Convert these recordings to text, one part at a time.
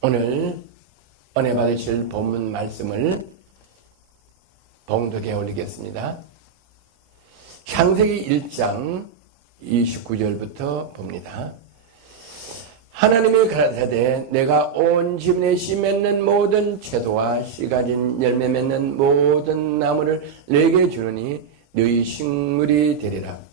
오늘 은혜 받으실 본문 말씀을 봉독해 올리겠습니다. 창세기 1장 29절부터 봅니다. 하나님이 가라사대 내가 온 지면에 씨 맺는 모든 채소와 씨 가진 열매 맺는 모든 나무를 내게 주느니 너희 식물이 되리라.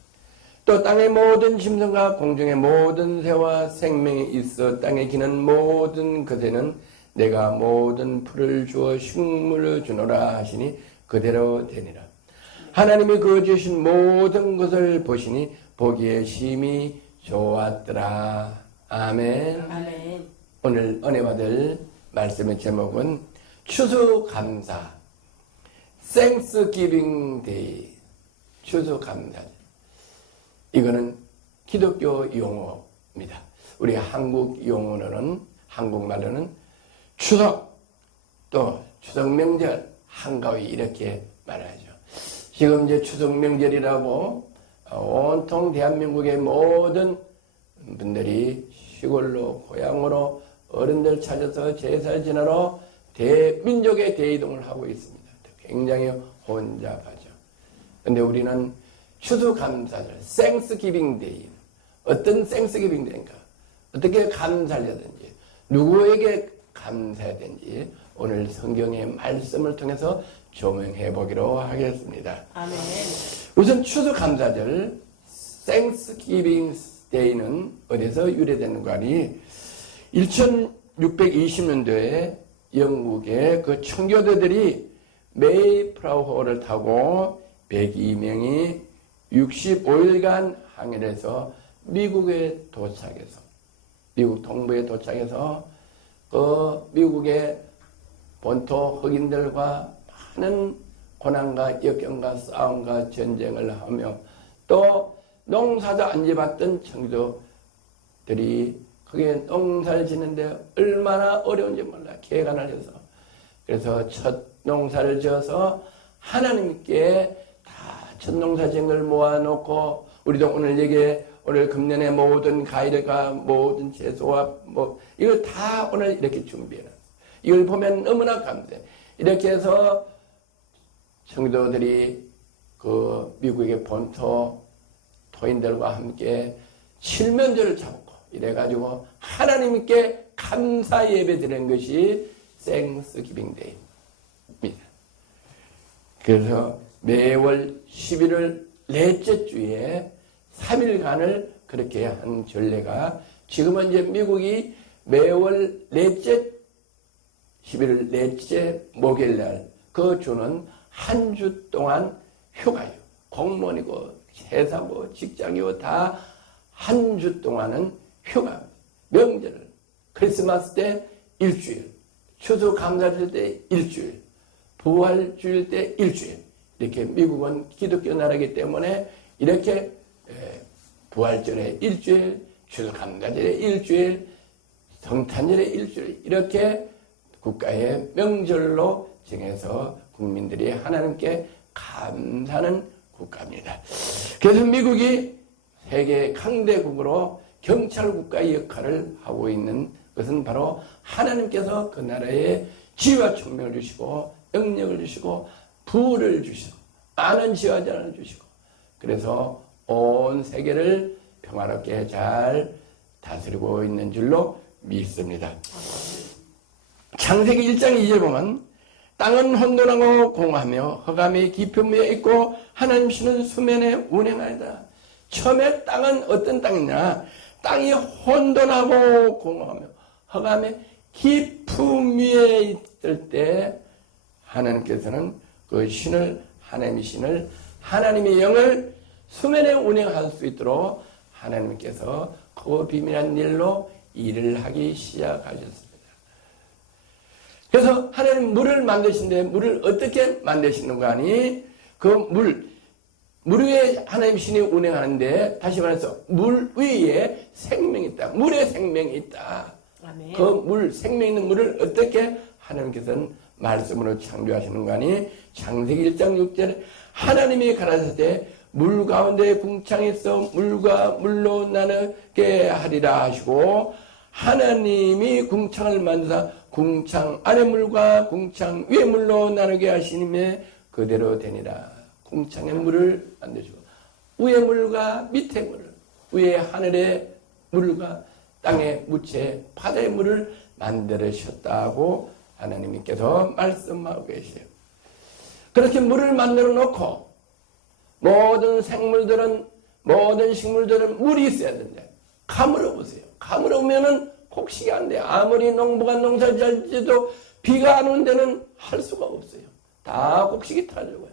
또 땅의 모든 짐승과 공중의 모든 새와 생명이 있어 땅에 기는 모든 것에는 내가 모든 풀을 주어 식물을 주노라 하시니 그대로 되니라. 하나님이 그 지으신 모든 것을 보시니 보기에 심히 좋았더라. 아멘. 아멘. 오늘 은혜 받을 말씀의 제목은 추수감사, Thanksgiving Day, 추수감사. 이거는 기독교 용어입니다. 우리 한국 용어로는, 한국말로는 추석, 또 추석 명절, 한가위 이렇게 말하죠. 지금 이제 추석 명절이라고 온통 대한민국의 모든 분들이 시골로, 고향으로 어른들 찾아서 제사 지내러 대민족의 대이동을 하고 있습니다. 굉장히 혼잡하죠. 근데 우리는 추수감사절, Thanksgiving Day. 어떤 Thanksgiving Day인가? 어떻게 감사를 해야 되는지, 누구에게 감사해야 되는지 오늘 성경의 말씀을 통해서 조명해 보기로 하겠습니다. 아멘. 우선 추수감사절, Thanksgiving Day는 어디서 유래되는가 하니 1620년도에 영국의 그 청교도들이 메이플라워호를 타고 102명이 65일간 항해를 해서 미국에 도착해서, 미국 동부에 도착해서 그 미국의 본토 흑인들과 많은 고난과 역경과 싸움과 전쟁을 하며 또 농사도 안 지었던 청교도들이 그게 농사를 짓는데 얼마나 어려운지 몰라. 개간을 해서. 그래서 첫 농사를 지어서 하나님께 첫 농사 지은 걸 모아놓고, 우리도 오늘 오늘 금년에 모든 과일과 모든 채소와 이걸 다 오늘 이렇게 준비해놨어요. 이걸 보면 너무나 감사해. 이렇게 해서 청교도들이 그 미국의 본토 토인들과 함께 칠면조를 잡고 이래가지고 하나님께 감사 예배 드리는 것이 Thanksgiving Day입니다. 그래서 매월 11월 넷째 주에 3일간을 그렇게 한 전례가, 지금은 이제 미국이 매월 넷째 11월 넷째 목요일날 그 주는 한 주 동안 휴가예요. 공무원이고 회사고 직장이고 다 한 주 동안은 휴가. 명절, 크리스마스 때 일주일, 추수감사절 때 일주일, 부활주일 때 일주일. 이렇게 미국은 기독교 나라이기 때문에 이렇게 부활절에 일주일, 추수감사절에 일주일, 성탄절에 일주일 이렇게 국가의 명절로 정해서 국민들이 하나님께 감사하는 국가입니다. 그래서 미국이 세계 강대국으로 경찰국가의 역할을 하고 있는 것은 바로 하나님께서 그 나라에 지혜와 총명을 주시고 영역을 주시고 부를 주시고 많은 지혜와 자를 주시고, 그래서 온 세계를 평화롭게 잘 다스리고 있는 줄로 믿습니다. 창세기 1장 2절 보면 땅은 혼돈하고 공허하며 흑암이 깊은 무에 있고 하나님 신은 수면에 운행하리라. 처음에 땅은 어떤 땅이냐? 땅이 혼돈하고 공허하며 흑암의 깊은 위에 있을 때 하나님께서는 그 신을, 하나님의 신을, 하나님의 영을 수면에 운행할 수 있도록 하나님께서 그 비밀한 일로 일을 하기 시작하셨습니다. 그래서 하나님 물을 만드신데 물을 어떻게 만드시는가 하니 그 물 위에 하나님 신이 운행하는데, 다시 말해서 물 위에 생명이 있다. 물에 생명이 있다. 아멘. 그 물, 생명 있는 물을 어떻게 하나님께서는 말씀으로 창조하시는가 하니 창세기 1장 6절에 하나님이 가라사대 물 가운데 궁창에서 물과 물로 나누게 하리라 하시고 하나님이 궁창을 만드사 궁창 아래물과 궁창 위에물로 나누게 하시님에 그대로 되니라. 궁창의 물을 만드시고 위에 물과 밑에 물을, 위에 하늘의 물과 땅의 무채 바다의 물을 만들으셨다고 하나님께서 말씀하고 계세요. 그렇게 물을 만들어 놓고 모든 생물들은, 모든 식물들은 물이 있어야 된대. 가물어 보세요. 가물어 보면은 곡식이 안 돼요. 아무리 농부가 농사를 잘 지어도 비가 안 온 데는 할 수가 없어요. 다 곡식이 타져고요.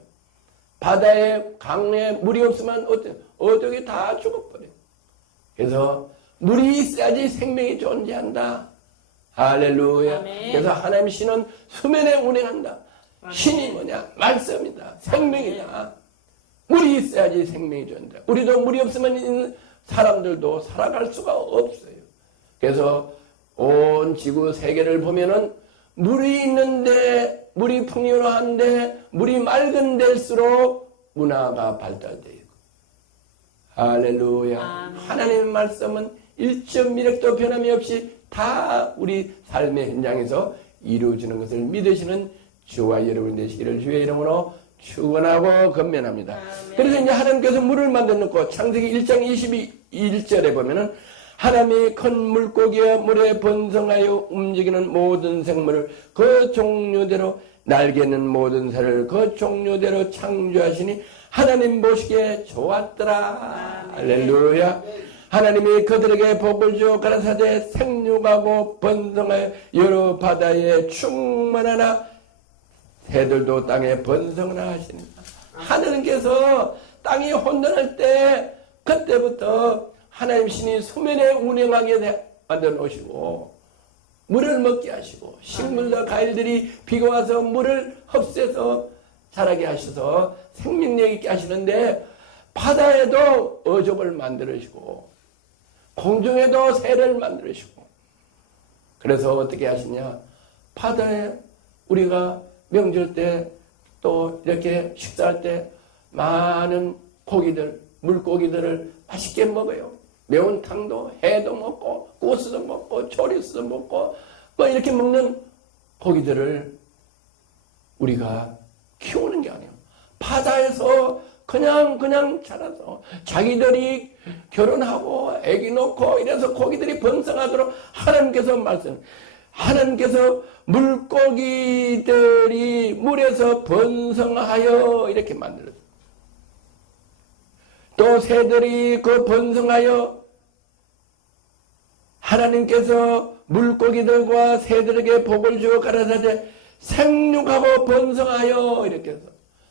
바다에, 강에 물이 없으면 어떻게 다 죽어버려요. 그래서 물이 있어야지 생명이 존재한다. 할렐루야. 아멘. 그래서 하나님 신은 수면에 운행한다. 아멘. 신이 뭐냐? 말씀이다. 생명이다. 물이 있어야지 생명이 존재한다. 우리도 물이 없으면 사람들도 살아갈 수가 없어요. 그래서 온 지구 세계를 보면은 물이 있는데, 물이 풍요로한데, 물이 맑은 데일수록 문화가 발달되어 있고. 할렐루야. 아멘. 하나님의 말씀은 1.1획도 변함이 없이 다 우리 삶의 현장에서 이루어지는 것을 믿으시는 주와 여러분 되시기를 주의 이름으로 축원하고 건면합니다. 아멘. 그래서 이제 하나님께서 물을 만들어 놓고 창세기 1장 22절에 보면은 하나님이 큰 물고기와 물에 번성하여 움직이는 모든 생물을 그 종류대로 날개는 모든 새를 그 종류대로 창조하시니 하나님 보시기에 좋았더라. 할렐루야. 하나님이 그들에게 복을 주어 가라사대 생육하고 번성하여 여러 바다에 충만하나 새들도 땅에 번성하나 하시니라. 하나님께서 땅이 혼돈할 때 그때부터 하나님 신이 수면에 운행하게 만들어 놓으시고 물을 먹게 하시고 식물과 과일들이 비가 와서 물을 흡수해서 자라게 하셔서 생명력 있게 하시는데 바다에도 어족을 만들으시고 공중에도 새를 만들으시고 그래서 어떻게 하시냐? 바다에 우리가 명절 때 또 이렇게 식사할 때 많은 고기들, 물고기들을 맛있게 먹어요. 매운탕도 해도 먹고 구워서도 먹고 조리서도 먹고 뭐 이렇게 먹는 고기들을 우리가 키우는 게 아니에요. 바다에서 그냥 자라서 자기들이 결혼하고 애기 놓고 이래서 고기들이 번성하도록 하나님께서 물고기들이 물에서 번성하여 이렇게 만들었어요. 또 새들이 그 번성하여 하나님께서 물고기들과 새들에게 복을 주어 가라사대 생육하고 번성하여 이렇게 해서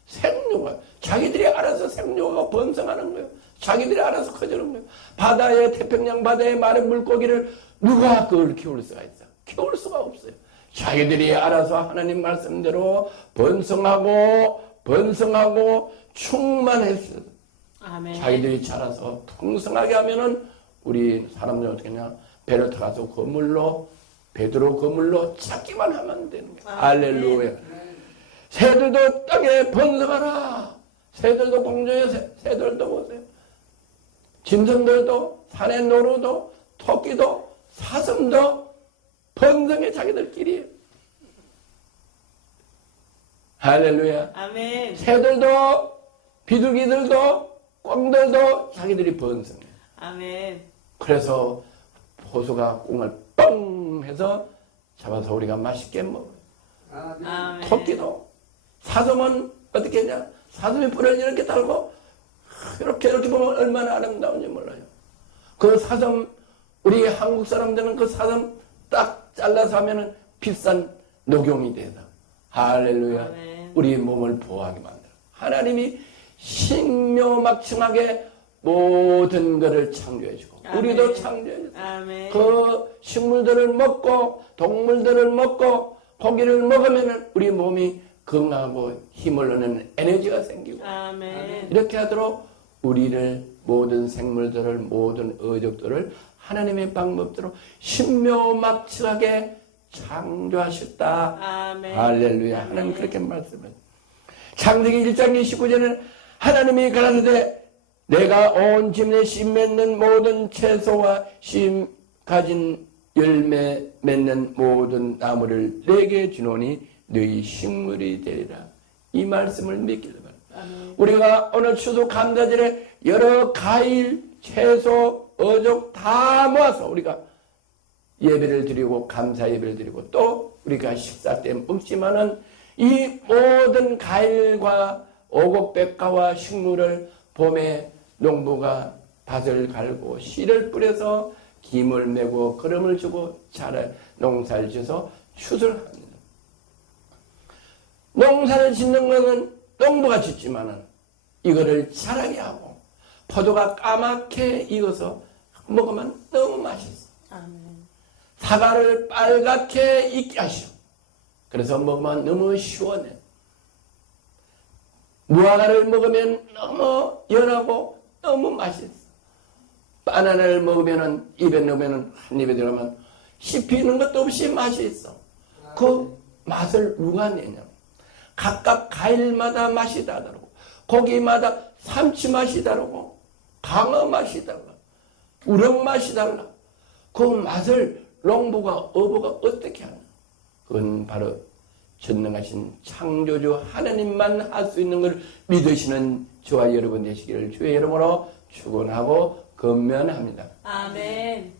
생육하 자기들이 알아서 생육하고 번성하는 거예요. 자기들이 알아서 커지는 거예요. 바다에 태평양 바다에 많은 물고기를 누가 그걸 키울 수가 있어? 키울 수가 없어요. 자기들이 알아서 하나님 말씀대로 번성하고 충만했어요. 아멘. 자기들이 자라서 풍성하게 하면은 우리 사람들은 어떻게 하냐? 배를 타가서 그물로 베드로 그물로 찾기만 하면 되는 거예요. 할렐루야. 새들도 땅에 번성하라. 새들도 공중에 새들도 보세요. 짐승들도 산의 노루도 토끼도 사슴도 번성해 자기들끼리. 할렐루야. 아멘. 새들도 비둘기들도 꿩들도 자기들이 번성해. 아멘. 그래서 호수가 꽁을 뻥 해서 잡아서 우리가 맛있게 먹어요. 아멘. 토끼도 사슴은 어떻게 했냐? 사슴이 뿔을 이렇게 달고 이렇게 보면 얼마나 아름다운지 몰라요. 그 사슴 우리 한국 사람들은 그 사슴 딱 잘라서 하면은 비싼 녹용이 되다. 할렐루야. 아멘. 우리 몸을 보호하게 만들어. 하나님이 신묘막층하게 모든 것을 창조해주고 우리도 아멘. 창조해주고 아멘. 그 식물들을 먹고 동물들을 먹고 고기를 먹으면 우리 몸이 건강하고 힘을 얻는 에너지가 생기고 아멘. 이렇게 하도록 우리를 모든 생물들을 모든 어족들을 하나님의 방법대로 신묘막측하게 창조하셨다. 아멘. 할렐루야. 아멘. 하나님 그렇게 말씀해요. 창세기 1장 29절에는 하나님이 가라사대 내가 온 지면에 씨 맺는 모든 채소와 씨 가진 열매 맺는 모든 나무를 내게 주노니 너희 식물이 되리라. 이 말씀을 믿기를 바랍니다. 우리가 오늘 추수 감사절에 여러 과일, 채소, 어족 다 모아서 우리가 예배를 드리고 감사 예배를 드리고 또 우리가 식사 때 먹지만은 이 모든 과일과 오곡백과와 식물을 봄에 농부가 밭을 갈고 씨를 뿌려서 김을 메고 거름을 주고 농사를 지어서 추수를 합니다. 농사를 짓는 것은 농부가 짓지만은 이거를 자라게 하고 포도가 까맣게 익어서 먹으면 너무 맛있어. 아멘. 사과를 빨갛게 익게 하시오. 그래서 먹으면 너무 시원해. 무화과를 먹으면 너무 연하고 너무 맛있어. 바나나를 먹으면 입에 넣으면 한 입에 들어가면 씹히는 것도 없이 맛이 있어. 그 맛을 누가 내냐? 각각 과일마다 맛이 다르고 고기마다 삼치 맛이 다르고 강어 맛이 달라. 우럭 맛이 달라. 그 맛을 농부가 어부가 어떻게 하나? 그건 바로 전능하신 창조주 하나님만 할 수 있는 걸 믿으시는 저와 여러분 되시기를 주의 이름으로 축원하고 건면합니다. 아멘.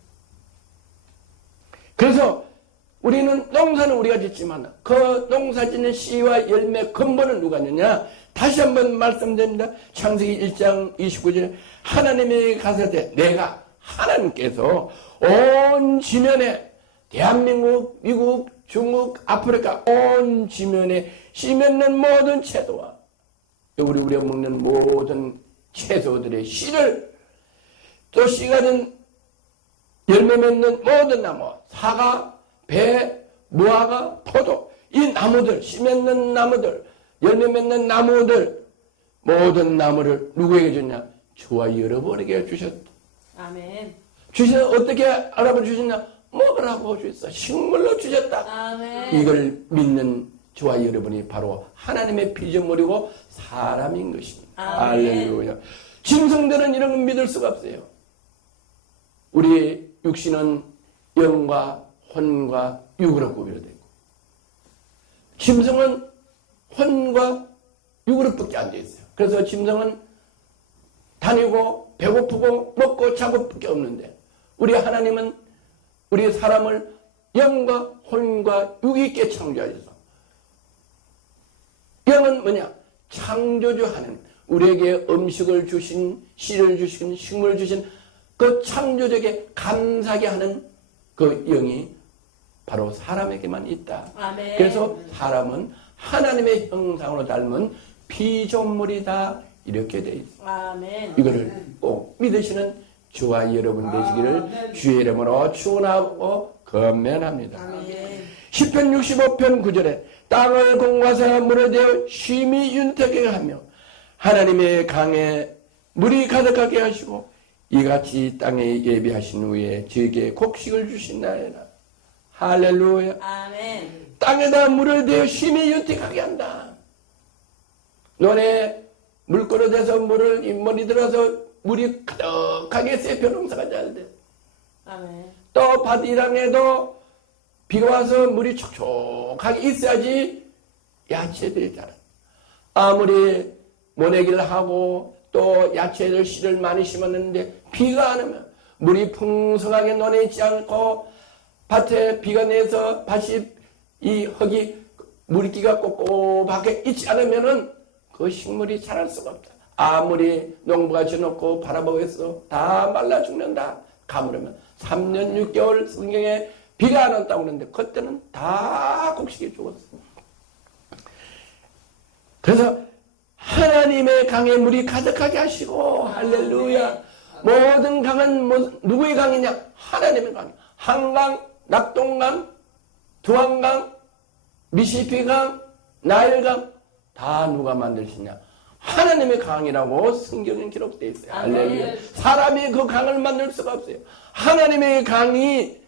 그래서 우리는 농사는 우리가 짓지만 그 농사 짓는 씨와 열매 근본은 누가 있느냐? 다시 한번 말씀드립니다. 창세기 1장 29절에 하나님이 가서되 내가 하나님께서 온 지면에 대한민국, 미국, 중국, 아프리카 온 지면에 씨 맺는 모든 채소와 우리가 먹는 모든 채소들의 씨를 또 씨가 된 열매 맺는 모든 나무, 사과, 배, 무화과, 포도 이 나무들, 씨 맺는 나무들, 열매 맺는 나무들 모든 나무를 누구에게 줬냐? 저와 여러분에게 주셨다. 아멘. 주셔서 어떻게 알아봐 주셨냐? 먹으라고 주셨어. 식물로 주셨다. 아멘. 이걸 믿는 저와 여러분이 바로 하나님의 피조물이고 사람인 것입니다. 아멘. 할렐루야. 짐승들은 이런 걸 믿을 수가 없어요. 우리 육신은 영과 혼과 육으로 구별되고 짐승은 혼과 육으로밖에 안 돼 있어요. 그래서 짐승은 다니고 배고프고 먹고 자고 밖에 없는데 우리 하나님은 우리 사람을 영과 혼과 육이 있게 창조하셔서 영은 뭐냐? 창조주 하나님 우리에게 음식을 주신 씨를 주신 식물을 주신 그 창조적에 감사하게 하는 그 영이 바로 사람에게만 있다. 아멘. 그래서 사람은 하나님의 형상으로 닮은 피조물이다 이렇게 돼 있어요. 아멘. 이거를 꼭 믿으시는 저와 여러분 되시기를 주의 이름으로 축원하고 건면합니다. 아멘. 시편 65편 9절에 땅을 공과사 물에 대어 쉼이 윤택하게 하며 하나님의 강에 물이 가득하게 하시고 이같이 땅에 예비하신 후에 저에게 곡식을 주신다니라. 할렐루야. 아멘. 땅에다 물을 대어 쉼이 윤택하게 한다. 논에 물그릇에서 물을 잇머리 들어서 물이 가득하게 세펴 농사가 잘 돼. 아멘. 또 밭이랑에도 비가 와서 물이 촉촉하게 있어야지 야채들이 자라. 아무리 모내기를 하고 또 야채들 씨를 많이 심었는데 비가 안 오면 물이 풍성하게 논에 있지 않고 밭에 비가 내서 밭이 이 흙이 물기가 꼿꼿하게 있지 않으면은 그 식물이 자랄 수가 없다. 아무리 농부가 져놓고 바라보고 있어 다 말라 죽는다. 가물으면 3년 6개월 성경에 비가 안 온다고 그러는데 그때는 다 곡식이 죽었어. 그래서 하나님의 강에 물이 가득하게 하시고 할렐루야. 모든 강은 누구의 강이냐? 하나님의 강. 한강, 낙동강, 두한강, 미시피강, 나일강 다 누가 만드시냐? 하나님의 강이라고 성경에 기록되어 있어요. 할렐루야. 사람이 그 강을 만들 수가 없어요. 하나님의 강에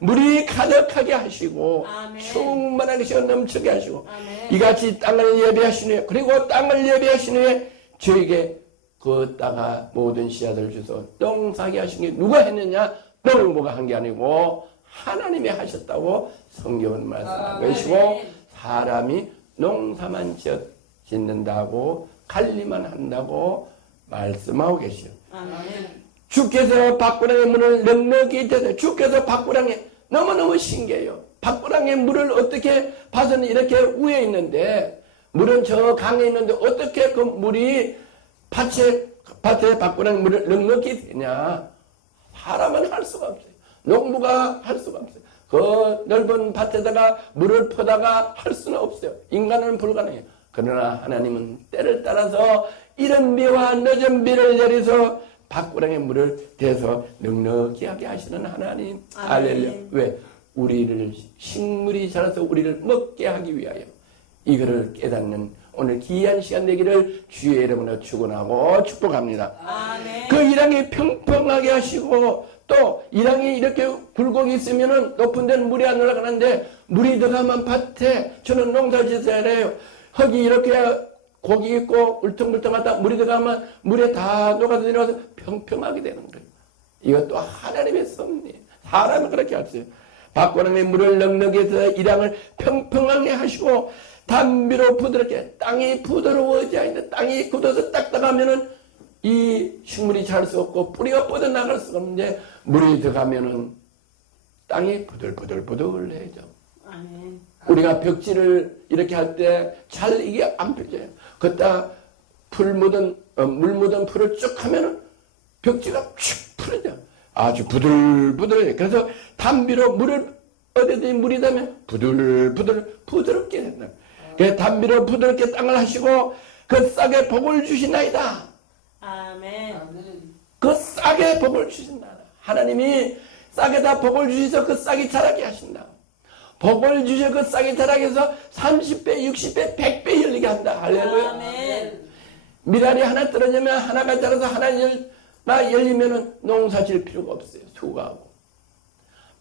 물이 가득하게 하시고 아멘. 충만하게 시어 넘치게 하시고 아멘. 이같이 땅을 예비하신 후에 그리고 땅을 예비하신 후에 저에게 그 땅아 모든 씨앗을 주서 농사게 하신 게 누가 했느냐? 농부가 한 게 아니고 하나님이 하셨다고 성경은 말씀하고 계시고 아멘. 사람이 농사만 짓는다고 관리만 한다고 말씀하고 계시오. 아멘. 주께서 밖구랑의 물을 넉넉히 대서 주께서 밖구랑에 너무너무 신기해요. 밖구랑의 물을 어떻게 밭은 이렇게 위에 있는데 물은 저 강에 있는데 어떻게 그 물이 밭에 밖구랑의 물을 넉넉히 되냐. 사람은 할 수가 없어요. 농부가 할 수가 없어요. 그 넓은 밭에다가 물을 퍼다가 할 수는 없어요. 인간은 불가능해요. 그러나 하나님은 때를 따라서 이른 비와 늦은 비를 내려서 밖구랑의 물을 대서 넉넉히 하게 하시는 하나님. 할렐루야. 왜? 우리를 식물이 자라서 우리를 먹게 하기 위하여 이거를 깨닫는 오늘 귀한 시간 되기를 주의 이름으로 축원하고 축복합니다. 아멘. 그 일항이 평평하게 하시고 또 일항이 이렇게 굴곡이 있으면은 높은 데는 물이 안 올라가는데 물이 들어가면 밭에 저는 농사 짓어야 해요. 흙이 이렇게 고기 있고 울퉁불퉁하다 물이 들어가면 물에 다 녹아서 내려와서 평평하게 되는 거예요. 이것도 하나님의 섭리. 사람은 그렇게 하세요. 밖구랑의 물을 넉넉히 해서 일항을 평평하게 하시고 담비로 부드럽게 땅이 부드러워져야 하는데 땅이 굳어서 딱딱하면은 이 식물이 잘 수 없고 뿌리가 뻗어나갈 수가 없는데 물이 들어가면은 땅이 부들부들부들해져. 아멘. 우리가 벽지를 이렇게 할 때 잘 이게 안 펴져요. 그따 물 묻은 풀을 쭉 하면은 벽지가 쭉 풀어져. 아주 부들부들해. 그래서 담비로 물을 어디든지 물이 닿으면 부드럽게 된다. 그 담비로 부드럽게 땅을 하시고 그 싹에 복을 주시나이다. 아멘. 그 싹에 복을 주신다. 하나님이 싹에다 복을 주셔서 그 싹이 자라게 하신다. 복을 주셔서 그 싹이 자라게 해서 30배, 60배, 100배 열리게 한다. 할렐루야. 아멘. 미랄이 하나 떨어지면 하나가 자라서 하나 열리면은 농사 질 필요가 없어요. 수고하고.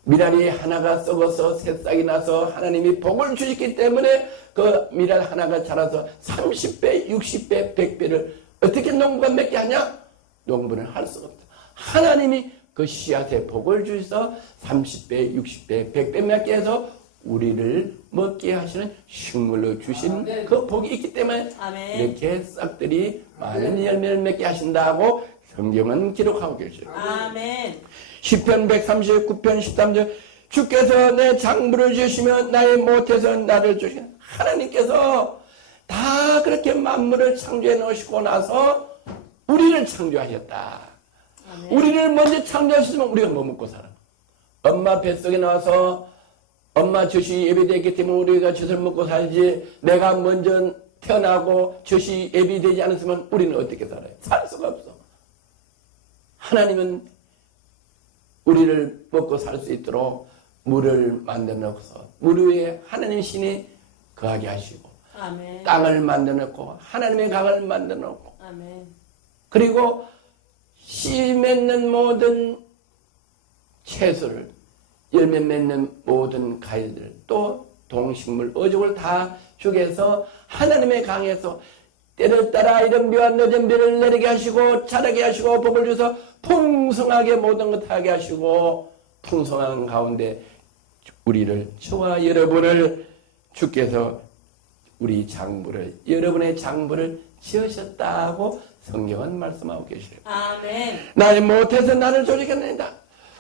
미랄이 하나가 썩어서 새싹이 나서 하나님이 복을 주셨기 때문에 그 미랄 하나가 자라서 30배, 60배, 100배를 어떻게 농부가 맺게 하냐? 농부는 할 수가 없다. 하나님이 그 씨앗에 복을 주셔서 30배, 60배, 100배 맺게 해서 우리를 먹게 하시는 식물로 주신 그 복이 있기 때문에 아멘. 이렇게 싹들이 많은 열매를 맺게 하신다고 성경은 기록하고 계셔요. 아멘. 시편 139편 13절 주께서 내 장부를 주시며 나의 못에서 나를 주시며 하나님께서 다 그렇게 만물을 창조해 놓으시고 나서 우리를 창조하셨다. 아멘. 우리를 먼저 창조하셨으면 우리가 뭐 먹고 살아? 엄마 뱃속에 나와서 엄마 젖이 예비되기 때문에 우리가 젖을 먹고 살지 내가 먼저 태어나고 젖이 예비되지 않았으면 우리는 어떻게 살아요? 살 수가 없어. 하나님은 우리를 먹고 살 수 있도록 물을 만들어 놓고서 물 위에 하나님 신이 거하게 하시고 아멘. 땅을 만들어 놓고 하나님의 강을 만들어 놓고 아멘. 그리고 씨 맺는 모든 채소를 열매 맺는 모든 과일들 또 동식물 어족을 다 주게 해서 하나님의 강에서 때를 따라 이른 비와 늦은 비를 내리게 하시고 자라게 하시고 복을 주셔서 풍성하게 모든 것 하게 하시고 풍성한 가운데 우리를 저와 여러분을 주께서 우리 장부를 여러분의 장부를 지으셨다고 성경은 말씀하고 계시요. 아멘. 나의 못해서 나를 조직했느니라.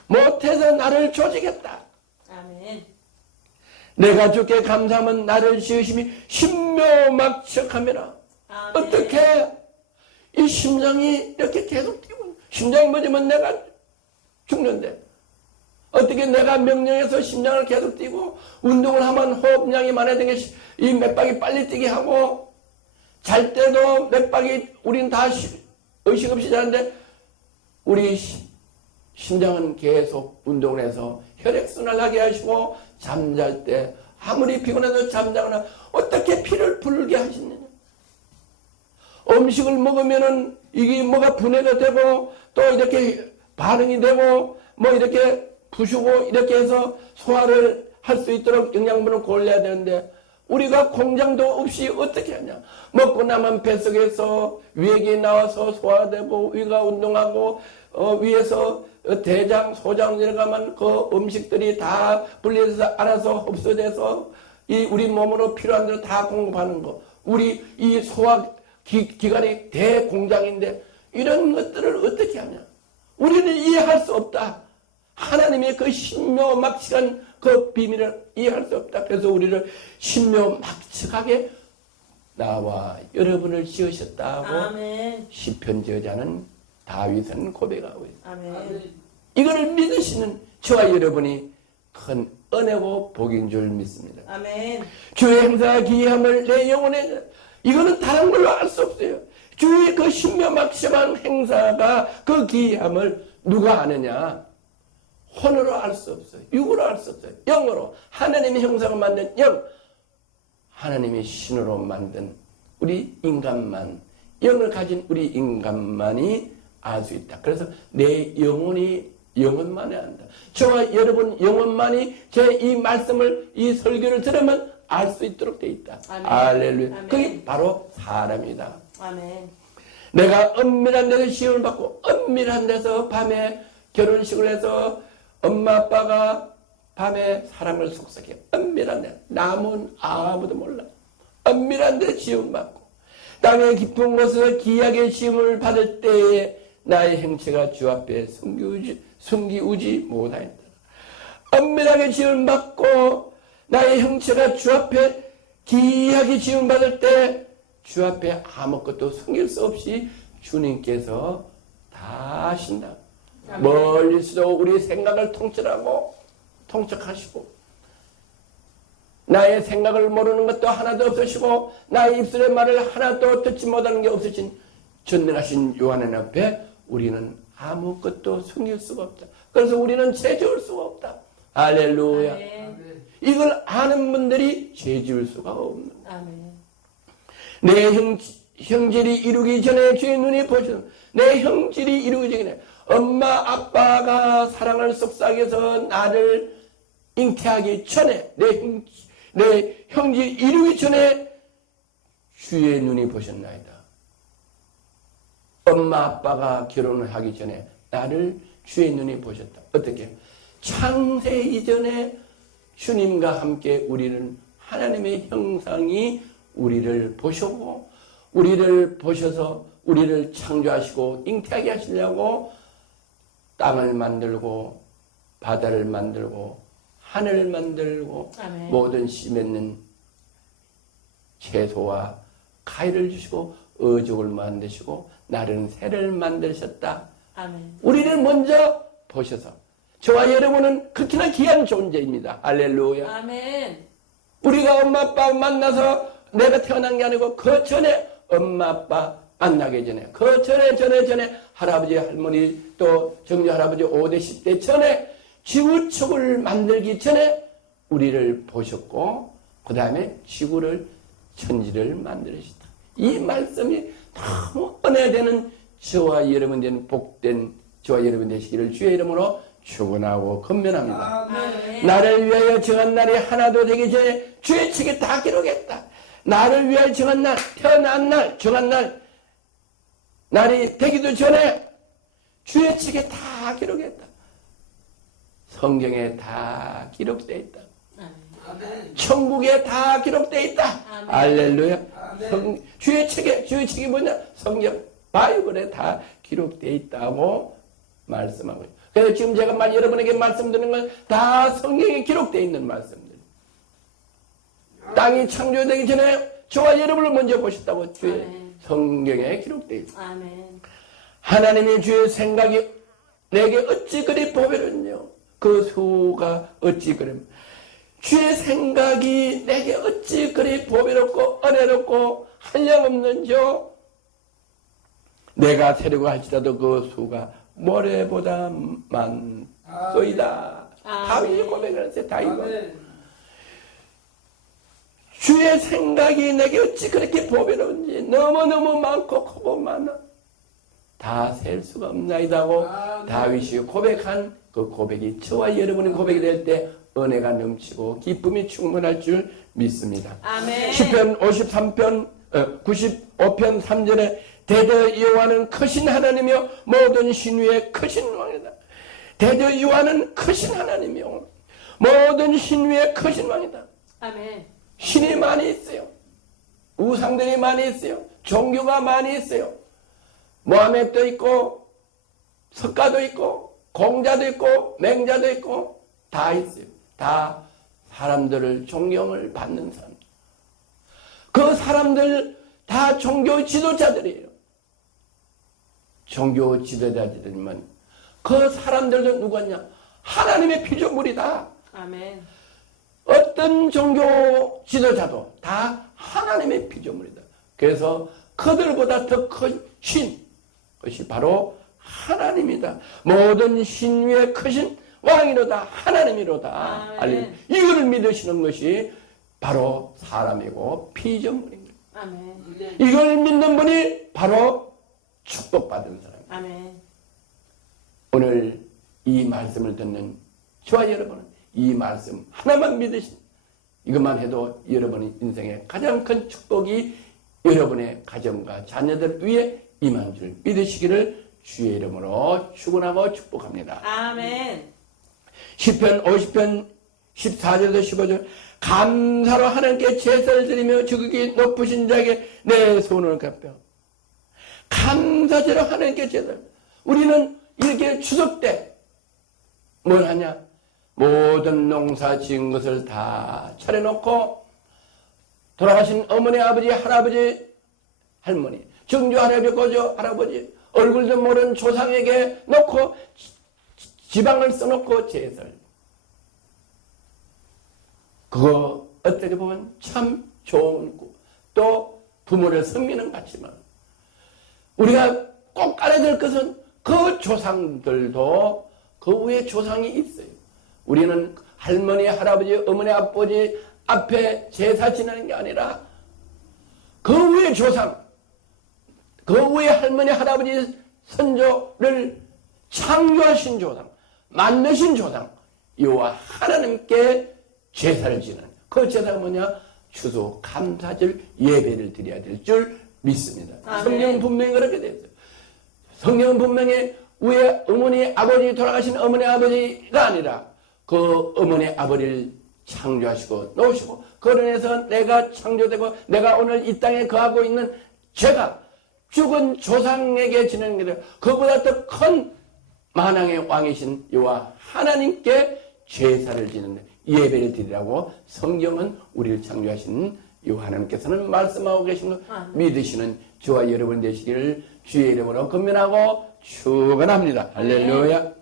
못해서 나를 조직했다. 아멘. 내가 주께 감사하면 나를 지으심이 신묘막측하며 아멘. 어떻게 이 심장이 이렇게 계속 뛰고 심장이 멎으면 내가 죽는데 어떻게 내가 명령해서 심장을 계속 뛰고 운동을 하면 호흡량이 많아야 되게 이 맥박이 빨리 뛰게 하고 잘 때도 맥박이 우린 다 의식 없이 자는데 우리 심장은 계속 운동을 해서 혈액순환을 하게 하시고 잠잘 때 아무리 피곤해도 잠자거나 어떻게 피를 불게 하시느냐. 음식을 먹으면은 이게 뭐가 분해가 되고 또 이렇게 반응이 되고 뭐 이렇게 부수고 이렇게 해서 소화를 할 수 있도록 영양분을 골라야 되는데 우리가 공장도 없이 어떻게 하냐. 먹고 나면 뱃속에서 위액이 나와서 소화되고 위가 운동하고 위에서 대장, 소장 들어가면 그 음식들이 다 분리해서 알아서 흡수돼서 이 우리 몸으로 필요한 대로 다 공급하는 거. 우리 이 소화 기관이 대공장인데 이런 것들을 어떻게 하냐? 우리는 이해할 수 없다. 하나님의 그 신묘막측한 그 비밀을 이해할 수 없다. 그래서 우리를 신묘막측하게 나와 여러분을 지으셨다고 아멘. 시편 저자는 다윗은 고백하고 있습니다. 아멘. 이거를 믿으시는 저와 여러분이 큰 은혜고 복인 줄 믿습니다. 아멘. 주의 행사 기함을 내 영혼에 이거는 다른 걸로 알 수 없어요. 주의 그 신묘막심한 행사가 그 기함을 누가 아느냐? 혼으로 알 수 없어요. 육으로 알 수 없어요. 영으로 하나님의 형상을 만든 영, 하나님의 신으로 만든 우리 인간만, 영을 가진 우리 인간만이 알 수 있다. 그래서 내 영혼만이 안다. 저와 여러분 영혼만이 제 이 말씀을 이 설교를 들으면 알 수 있도록 돼 있다. 아멘. 할렐루야. 아멘. 그게 바로 사람이다. 아멘. 내가 은밀한 데서 시험을 받고 은밀한 데서 밤에 결혼식을 해서 엄마 아빠가 밤에 사람을 속삭여. 은밀한 데. 남은 아무도 몰라. 은밀한 데 시험을 받고 땅의 깊은 곳에서 기이하게 시험을 받을 때에 나의 행체가 주 앞에 숨기우지 못하였다. 은밀하게 시험을 받고 나의 형체가 주 앞에 기이하게 시험을 받을 때 주 앞에 아무것도 숨길 수 없이 주님께서 다 하신다. 아멘. 멀리서도 우리 생각을 통찰하시고 나의 생각을 모르는 것도 하나도 없으시고 나의 입술의 말을 하나도 듣지 못하는 게 없으신 전능하신 요한의 앞에 우리는 아무것도 숨길 수가 없다. 그래서 우리는 죄 지을 수가 없다. 할렐루야. 아멘. 이걸 아는 분들이 죄 지을 수가 없는 거야. 아멘. 내 형질이 이루기 전에 주의 눈이 보시는 내 형질이 이루기 전에 엄마 아빠가 사랑을 속삭여서 나를 잉태하기 전에 내 형질 이루기 전에 주의 눈이 보셨나이다. 엄마 아빠가 결혼을 하기 전에 나를 주의 눈이 보셨다. 어떻게? 창세 이전에 주님과 함께 우리는 하나님의 형상이 우리를 보시고 우리를 보셔서 우리를 창조하시고 잉태하게 하시려고 땅을 만들고 바다를 만들고 하늘을 만들고 아멘. 모든 씨 맺는 채소와 과일을 주시고 어족을 만드시고 나른 새를 만드셨다. 아멘. 우리를 먼저 보셔서 저와 여러분은 극히나 귀한 존재입니다. 할렐루야. 아멘. 우리가 엄마 아빠 만나서 내가 태어난 게 아니고 그 전에 엄마 아빠 만나기 전에 그 전에 할아버지 할머니 또 정조 할아버지 5대 10대 전에 지구축을 만들기 전에 우리를 보셨고 그 다음에 지구를 천지를 만들으시다. 이 말씀이 너무 은혜되는 저와 여러분 되는 복된 저와 여러분 되시기를 주의 이름으로 축원하고 건면합니다. 아멘. 나를 위하여 정한 날이 하나도 되기 전에 주의 책에 다 기록했다. 나를 위하여 정한 날, 태어난 날, 정한 날, 날이 되기도 전에 주의 책에 다 기록했다. 성경에 다 기록되어 있다. 아멘. 천국에 다 기록되어 있다. 아멘. 할렐루야. 주의 책이 뭐냐? 성경, 바이블에 다 기록되어 있다고 말씀하고 있다. 그래서 지금 제가 여러분에게 말씀드리는 건 다 성경에 기록되어 있는 말씀들. 땅이 창조되기 전에 저와 여러분을 먼저 보셨다고 주의 아멘. 성경에 기록되어 있다. 아멘. 하나님의 주의 생각이 내게 어찌 그리 보배로냐. 그 수가 어찌 그리 주의 생각이 내게 어찌 그리 보배롭고 은혜롭고 한량없는지요. 내가 세려고 할지라도 그 수가 모래보다 많소이다. 다윗이 고백을 했어요. 다윗은. 주의 생각이 내게 어찌 그렇게 보배로운지 너무너무 많고 크고 많아. 다 셀 수가 없나이다고 다윗이 고백한 그 고백이 저와 여러분의 고백이 될 때 은혜가 넘치고 기쁨이 충만할 줄 믿습니다. 아멘. 시편 93편 95편 3절에 대대 여호와는 크신 하나님이여 모든 신위의 크신 왕이다. 대저이와는 크신 하나님이요 모든 신 위에 크신 왕이다. 아멘. 신이 많이 있어요. 우상들이 많이 있어요. 종교가 많이 있어요. 모하메도 있고 석가도 있고 공자도 있고 맹자도 있고 다 있어요. 다 사람들을 존경을 받는 사람. 그 사람들 다 종교 지도자들이에요. 종교 지도자들이면 그 사람들도 누구냐? 하나님의 피조물이다. 아멘. 어떤 종교 지도자도 다 하나님의 피조물이다. 그래서 그들보다 더 큰 신, 그것이 바로 하나님이다. 모든 신 위에 크신 왕이로다. 하나님이로다. 알리 이걸 믿으시는 것이 바로 사람이고 피조물입니다. 아멘. 이걸 믿는 분이 바로 축복받은 사람. 아멘. 오늘 이 말씀을 듣는 저와 여러분은 이 말씀 하나만 믿으신 이것만 해도 여러분의 인생의 가장 큰 축복이 여러분의 가정과 자녀들 위에 임한 줄 믿으시기를 주의 이름으로 축원하고 축복합니다. 아멘. 시편 50편 14절에서 15절 감사로 하나님께 제사를 드리며 지극히 높으신 자에게 내 소원을 갚여 감사제로 하나님께 제사를 우리는 이렇게 추석 때 뭘 하냐? 모든 농사 지은 것을 다 차려놓고 돌아가신 어머니, 아버지, 할아버지, 할머니, 증조 할아버지, 고조 할아버지 얼굴도 모르는 조상에게 놓고 지방을 써놓고 제사를 그거 어떻게 보면 참 좋은 거. 또 부모를 섬기는 것 같지만 우리가 꼭 알아야 될 것은 그 조상들도 그 위에 조상이 있어요. 우리는 할머니, 할아버지, 어머니, 아버지 앞에 제사 지내는 게 아니라 그 위에 조상, 그 위에 할머니, 할아버지, 선조를 창조하신 조상, 만드신 조상, 여호와 하나님께 제사를 지내는 그 제사가 뭐냐? 추수 감사절 예배를 드려야 될 줄 믿습니다. 아멘. 성경은 분명히 그렇게 되어 있어요. 성경은 분명히 위에 어머니, 아버지 돌아가신 어머니, 아버지가 아니라 그 어머니, 아버지를 창조하시고 놓으시고 그러면서 내가 창조되고 내가 오늘 이 땅에 거하고 있는 제가 죽은 조상에게 지내는 게 아니라 그보다 더 큰 만왕의 왕이신 여호와 하나님께 제사를 지는데 예배를 드리라고 성경은 우리를 창조하신 여호와 하나님께서는 말씀하고 계신 것 믿으시는 저와 여러분 되시기를 주의 이름으로 권면하고 축원합니다. 할렐루야.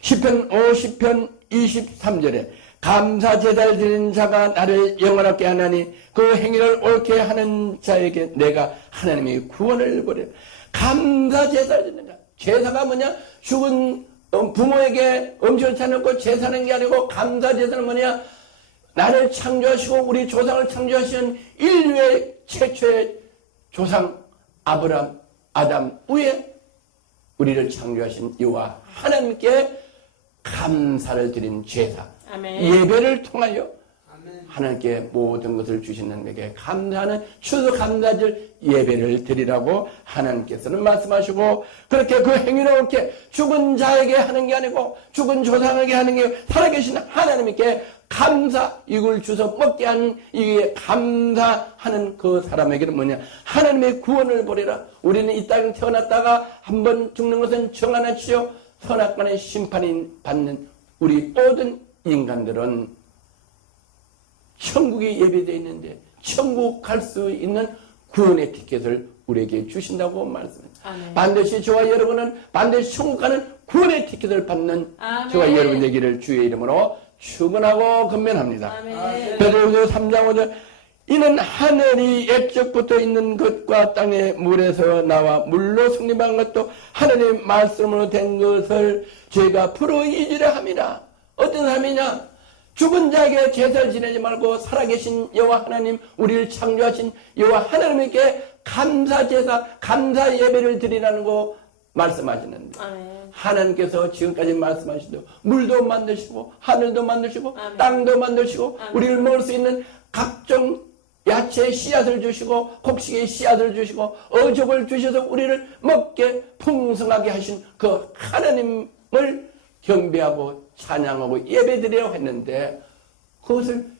시편 50편 23절에 감사 제사를 드리는 자가 나를 영원하게 하나니 그 행위를 옳게 하는 자에게 내가 하나님의 구원을 보리라. 감사 제사를 드리는 자. 제사가 뭐냐? 죽은 부모에게 음식을 차려놓고 제사하는 게 아니고 감사 제사는 뭐냐? 나를 창조하시고 우리 조상을 창조하신 인류의 최초의 조상 아브람, 아담 위에 우리를 창조하신 여호와 하나님께 감사를 드린 제사 아멘. 예배를 통하여 아멘. 하나님께 모든 것을 주신 하나님께 감사하는 추수감사절 예배를 드리라고 하나님께서는 말씀하시고 그렇게 그 행위를 옳게 죽은 자에게 하는 게 아니고 죽은 조상에게 하는 게 살아계신 하나님께 감사 이걸 주서 먹게 하는 이게 감사하는 그 사람에게는 뭐냐 하나님의 구원을 보리라. 우리는 이 땅에 태어났다가 한번 죽는 것은 정하나치요 선악간의 심판이 받는 우리 모든 인간들은 천국이 예배되어 있는데 천국 갈 수 있는 구원의 티켓을 우리에게 주신다고 말씀합니다. 아멘. 반드시 저와 여러분은 반드시 천국 가는 구원의 티켓을 받는 아멘. 저와 여러분 되기를 주의 이름으로 축원하고 건면합니다. 아멘. 베드로후서 3장 5절 이는 하늘이 옛적부터 있는 것과 땅의 물에서 나와 물로 성립한 것도 하나님의 말씀으로 된 것을 저희가 불의이지라 함이라. 어떤 사람이냐? 죽은 자에게 제사를 지내지 말고 살아계신 여호와 하나님 우리를 창조하신 여호와 하나님께 감사 제사 감사 예배를 드리라는 거 말씀하시는데 아멘. 하나님께서 지금까지 말씀하시도 물도 만드시고 하늘도 만드시고 아멘. 땅도 만드시고 아멘. 우리를 먹을 수 있는 각종 야채의 씨앗을 주시고 곡식의 씨앗을 주시고 어족을 주셔서 우리를 먹게 풍성하게 하신 그 하나님 하나님을 경배하고 찬양하고 예배드리려고 했는데 그것을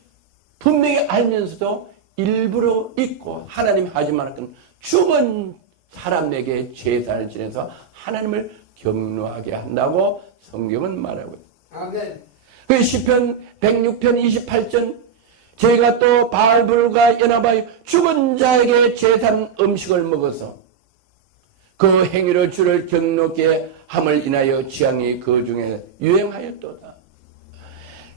분명히 알면서도 일부러 잊고 하나님이 하지 말았던 죽은 사람에게 제사를 지내서 하나님을 경노하게 한다고 성경은 말하고 있습니다. 아멘. 그 시편 106편 28절 저희가 또 바알불과 연합하여 죽은 자에게 제단 음식을 먹어서 그 행위로 주를 경노케 함을 인하여 지향이 그 중에 유행하였도다.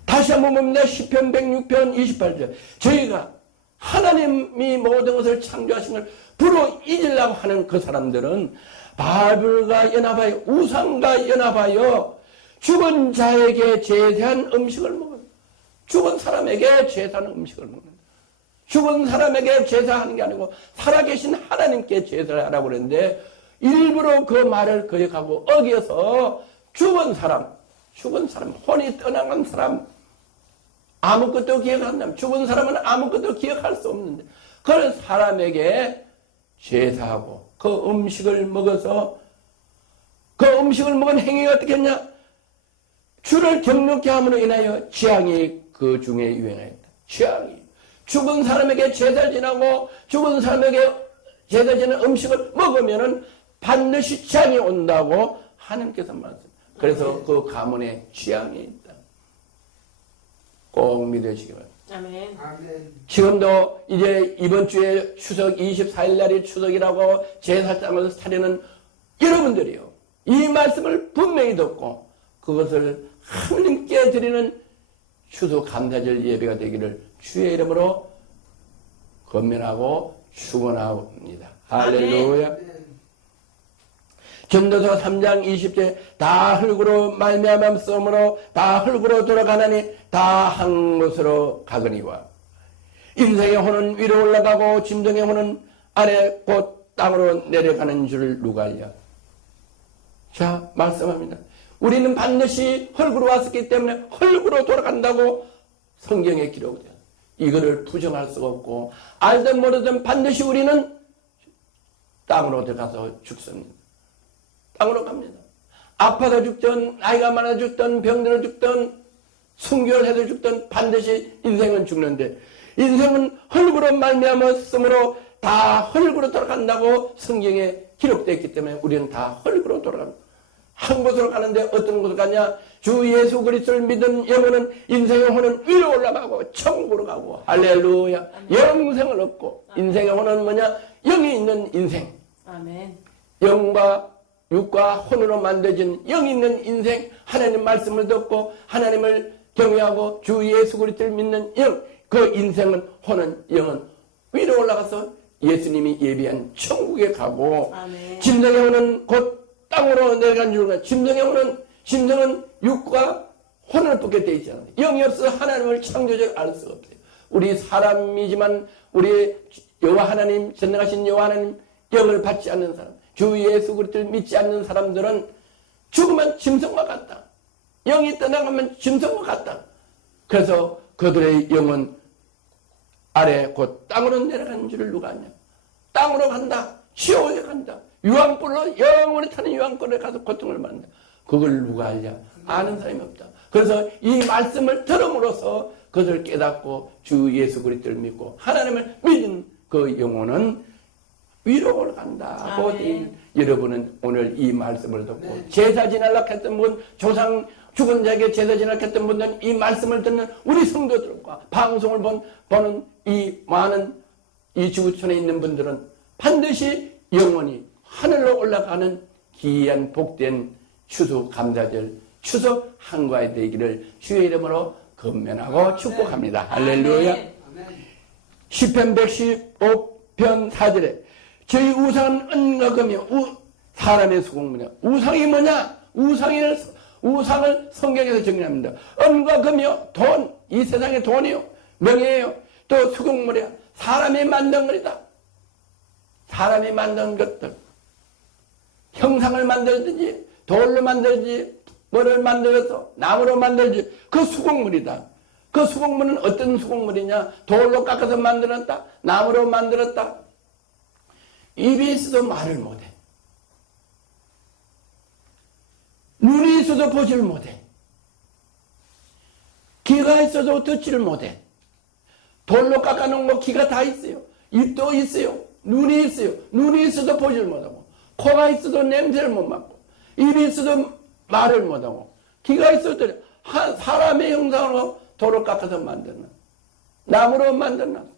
다시 한번 봅니다. 시편 106편 28절 저희가 하나님이 모든 것을 창조하신 걸 불어 잊으려고 하는 그 사람들은 바알불과 연합하여 우상과 연합하여 죽은 자에게 제사한 음식을 먹어요. 죽은 사람에게 제사하는 음식을 먹는다. 죽은 사람에게 제사하는 게 아니고 살아계신 하나님께 제사를 하라고 그랬는데 일부러 그 말을 거역하고 어겨서 죽은 사람, 혼이 떠나간 사람, 아무것도 기억 안 나면 죽은 사람은 아무것도 기억할 수 없는데 그런 사람에게 제사하고 그 음식을 먹어서 그 음식을 먹은 행위가 어떻게 했냐? 주를 경노케 함으로 인하여 재앙이 그 중에 유행하였다. 재앙이. 죽은 사람에게 제사 지나고 죽은 사람에게 제사 지는 음식을 먹으면은 반드시 재앙이 온다고 하나님께서 말씀합니다. 그래서 그 가문에 재앙이 있다. 꼭 믿으시기 바랍니다. 아멘. 아멘. 지금도 이제 이번 주에 추석 24일 날이 추석이라고 제사장을 차리는 여러분들이요. 이 말씀을 분명히 듣고 그것을 하나님께 드리는 추석 감사절 예배가 되기를 주의 이름으로 건면하고 축원합니다. 할렐루야. 아멘. 전도서 3장 20절 다 흙으로 말미암아 썸으로 다 흙으로 돌아가나니 다 한 곳으로 가거니와 인생의 혼은 위로 올라가고 짐승의 혼은 아래 곧 땅으로 내려가는 줄을 누가 알랴. 자 말씀합니다. 우리는 반드시 흙으로 왔었기 때문에 흙으로 돌아간다고 성경에 기록돼요. 이거를 부정할 수가 없고 알든 모르든 반드시 우리는 땅으로 들어가서 죽습니다. 땅으로 갑니다. 아파서 죽든 나이가 많아 죽든 병들어 죽든 순교를 해도 죽든 반드시 인생은 죽는데 인생은 흙으로 말미암았으므로 다 흙으로 돌아간다고 성경에 기록되어 있기 때문에 우리는 다 흙으로 돌아갑니다. 한 곳으로 가는데 어떤 곳으로 가냐? 주 예수 그리스도를 믿은 영혼은 인생의 혼은 위로 올라가고 천국으로 가고 할렐루야. 영생을 얻고 인생의 혼은 뭐냐? 영이 있는 인생. 아멘. 영과 육과 혼으로 만들어진 영 있는 인생, 하나님 말씀을 듣고 하나님을 경외하고 주 예수 그리스도를 믿는 영, 그 인생은 혼은 영은 위로 올라가서 예수님이 예비한 천국에 가고 아멘. 짐승의 혼은 곧 땅으로 내려간 줄과 짐승은 육과 혼을 붙게 돼 있잖아요. 영이 없어 하나님을 창조적으로 알 수가 없어요. 우리 사람이지만 우리 여호와 하나님, 전능하신 여호와 하나님 영을 받지 않는 사람, 주 예수 그리스도를 믿지 않는 사람들은 죽으면 짐승과 같다. 영이 떠나가면 짐승과 같다. 그래서 그들의 영은 아래 곧 땅으로 내려가는 줄을 누가 아냐? 땅으로 간다. 지옥에 간다. 유황불로 영원히 타는 유황불에 가서 고통을 받는다. 그걸 누가 알냐? 아는 사람이 없다. 그래서 이 말씀을 들음으로써 그것을 깨닫고 주 예수 그리스도를 믿고 하나님을 믿는 그 영혼은 위로 올라간다고 여러분은 오늘 이 말씀을 듣고 네. 제사 지내려고 했던 분, 조상 죽은 자에게 제사 지내려고 했던 분들은 이 말씀을 듣는 우리 성도들과 방송을 보는 이 많은 이 지구촌에 있는 분들은 반드시 영원히 하늘로 올라가는 기이한 복된 추수 감사절 추석 한가위 되기를 주의 이름으로 건면하고 축복합니다. 할렐루야. 아멘. 아멘. 시편 115편 4절에 저희 우상은 은과 금이요 사람의 수공문이야. 우상이 뭐냐? 우상을 성경에서 정리합니다. 은과 금이요 돈, 이 세상의 돈이요 명예예요. 또 수공물이야. 사람이 만든 것이다. 사람이 만든 것들, 형상을 만들든지 돌로 만들든지 뭐를 만들어서 나무로 만들지 그 수공물이다. 그 수공물은 어떤 수공물이냐? 돌로 깎아서 만들었다. 나무로 만들었다. 입이 있어도 말을 못해. 눈이 있어도 보지를 못해. 귀가 있어도 듣지를 못해. 돌로 깎아놓은 거 귀가 다 있어요. 입도 있어요. 눈이 있어요. 눈이 있어도 보지를 못하고, 코가 있어도 냄새를 못 맡고, 입이 있어도 말을 못하고, 귀가 있어도 사람의 형상으로 돌을 깎아서 만드는, 나무로 만드는,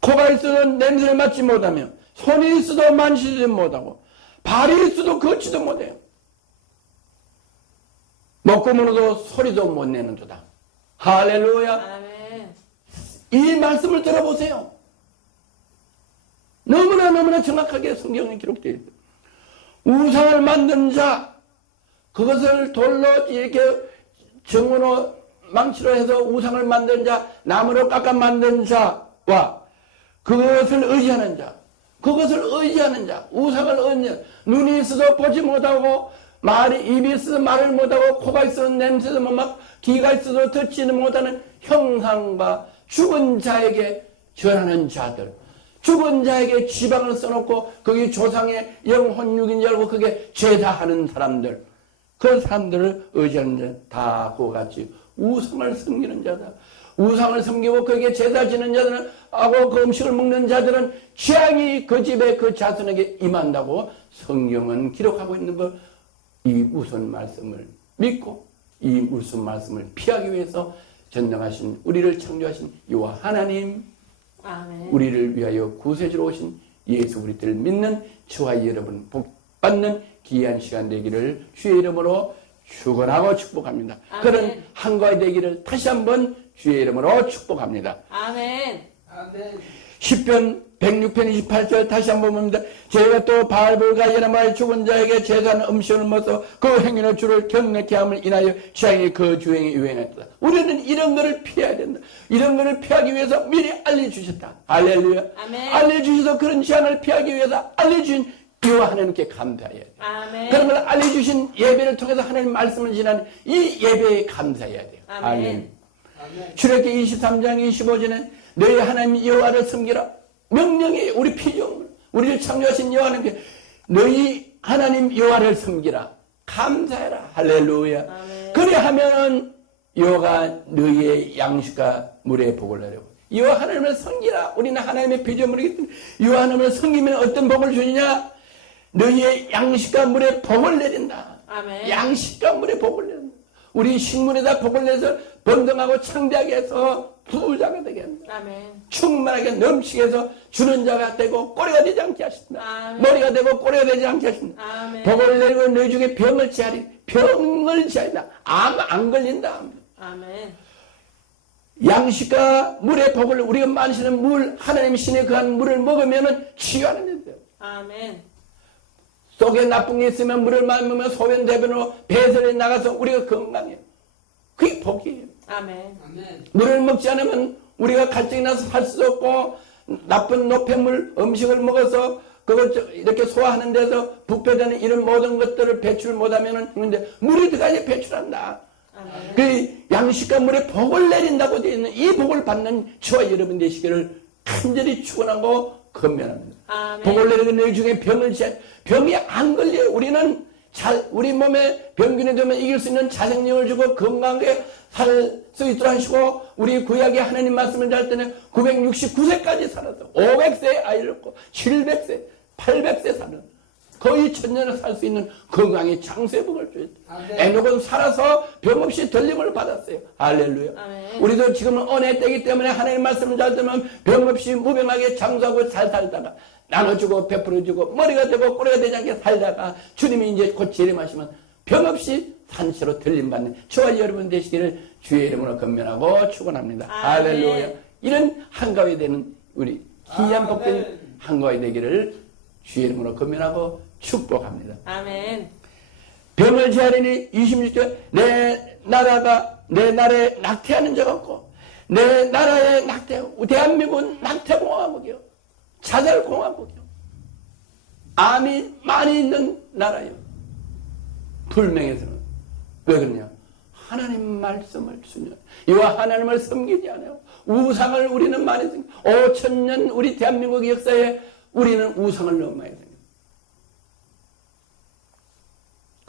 코가 있어도 냄새를 맡지 못하며, 손이 있어도 만지지 못하고, 발이 있어도 걷지도 못해요. 먹구멍으로도 소리도 못 내는 도다. 할렐루야. 아멘. 이 말씀을 들어보세요. 너무나 정확하게 성경에 기록되어 있어요. 우상을 만든 자, 그것을 돌로 이렇게 정으로 망치로 해서 우상을 만든 자, 나무로 깎아 만든 자와 그것을 의지하는 자, 우상을 의지하는 눈이 있어도 보지 못하고, 입이 있어도 말을 못하고, 코가 있어도 냄새도 못 맡고, 귀가 있어도 듣지는 못하는 형상과 죽은 자에게 절하는 자들, 죽은 자에게 지방을 써놓고 거기 조상의 영혼 육인 알고 그게 제사하는 사람들, 그 사람들을 의지하는 자 다 그와 같이 우상을 섬기는 자다. 우상을 섬기고 거기에 제사 지는 자들은 하고 그 음식을 먹는 자들은 재앙이 그 집에 그 자손에게 임한다고 성경은 기록하고 있는 것. 이 무슨 말씀을 믿고 이 무슨 말씀을 피하기 위해서 전능하신 우리를 창조하신 여호와 하나님, 아멘. 우리를 위하여 구세주로 오신 예수 그리스도를 믿는 저와 여러분 복받는 귀한 시간 되기를 주의 이름으로 축원하고 축복합니다. 아멘. 그런 한가위 되기를 다시 한번 주의 이름으로 축복합니다. 아멘. 아멘. 10편 106편 28절 다시 한번 봅니다. 저희가 또 바알볼과 예라말 죽은 자에게 제사하는 음식을 먹어 그 행위의 주를 경내케 함을 인하여 취향이 그 주행이 유행했다. 우리는 이런 것을 피해야 된다. 이런 것을 피하기 위해서 미리 알려주셨다. 할렐루야. 아멘. 알려주셔서 그런 제한을 피하기 위해서 알려주신 여호와 하나님께 감사해야 돼. 아멘. 그런 걸 알려주신 예배를 통해서 하나님 말씀을 지나는 이 예배에 감사해야 돼요. 아멘. 출애굽기 23장 25절에 너희 하나님 여호와를 섬기라. 명령이 우리 피조물, 우리를 창조하신 여호와 하나님께 너희 하나님 여호와를 섬기라. 감사해라. 할렐루야. 아멘. 그래 하면은 여호와가 너희의 양식과 물의 복을 내려고. 여호와 하나님을 섬기라. 우리는 하나님의 피조물이기 때문에 여호와 하나님을 섬기면 어떤 복을 주느냐? 너희의 양식과 물의 복을 내린다. 아멘. 양식과 물의 복을 내린다. 우리 식물에다 복을 내서 번성하고 창대하게 해서 부자가 되게 한다. 아멘. 충만하게 넘치게 해서 주는 자가 되고 꼬리가 되지 않게 하신다. 아멘. 머리가 되고 꼬리가 되지 않게 하신다. 아멘. 복을 내리고 너희 중에 병을 치하리. 병을 치하리다. 암 안 걸린다. 아멘. 양식과 물의 복을 우리가 마시는 물, 하나님 신의 그한 물을 먹으면 치유하는 데요. 아멘. 속에 나쁜 게 있으면 물을 마시면 소변 대변으로 배설이 나가서 우리가 건강해요. 그게 복이에요. 아멘. 물을 먹지 않으면 우리가 갈증이 나서 살 수도 없고, 나쁜 노폐물 음식을 먹어서 그걸 이렇게 소화하는 데서 부패되는 이런 모든 것들을 배출 못하면은 근데 물이 들어가야 배출한다. 아멘. 그 양식과 물에 복을 내린다고 되어 있는 이 복을 받는 저와 여러분 되시기를 간절히 축원하고 건면합니다. 아멘. 복을 내리고 너희 중에 병이 안 걸려요. 우리는 우리 몸에 병균이 되면 이길 수 있는 자생력을 주고 건강하게 살 수 있도록 하시고, 우리 구약의 하나님 말씀을 잘 때는 969세까지 살았어. 500세 아이를 낳고 700세, 800세 사는 거의 1000년을 살 수 있는 건강의 장세복을 주셨다. 에녹은 살아서 병 없이 들림을 받았어요. 할렐루야. 아멘. 우리도 지금은 은혜 때이기 때문에 하나님 말씀을 잘 들으면 병 없이 무병하게 장수하고 잘 살다가 나눠주고 베풀어주고 머리가 되고 꼬리가 되지 않게 살다가 주님이 이제 곧 재림하시면 병 없이 산시로 들림받는 저와 여러분 되시기를 주의 이름으로 건면하고 축원합니다. 아멘. 할렐루야. 이런 한가위 되는 우리 귀한 복된 한가위 되기를 주의 이름으로 건면하고 축복합니다. 아멘. 병을 제하리니 26절 내 나라에 낙태하는 자가 없고 내 나라에 대한민국은 낙태공화국이요. 자살공화국이요. 암이 많이 있는 나라요. 불명예스러운. 왜 그러냐? 하나님 말씀을 순종. 이와 하나님을 섬기지 않아요. 우상을 우리는 많이 섬겨. 5000년 우리 대한민국 역사에 우리는 우상을 너무 많이 섬겨.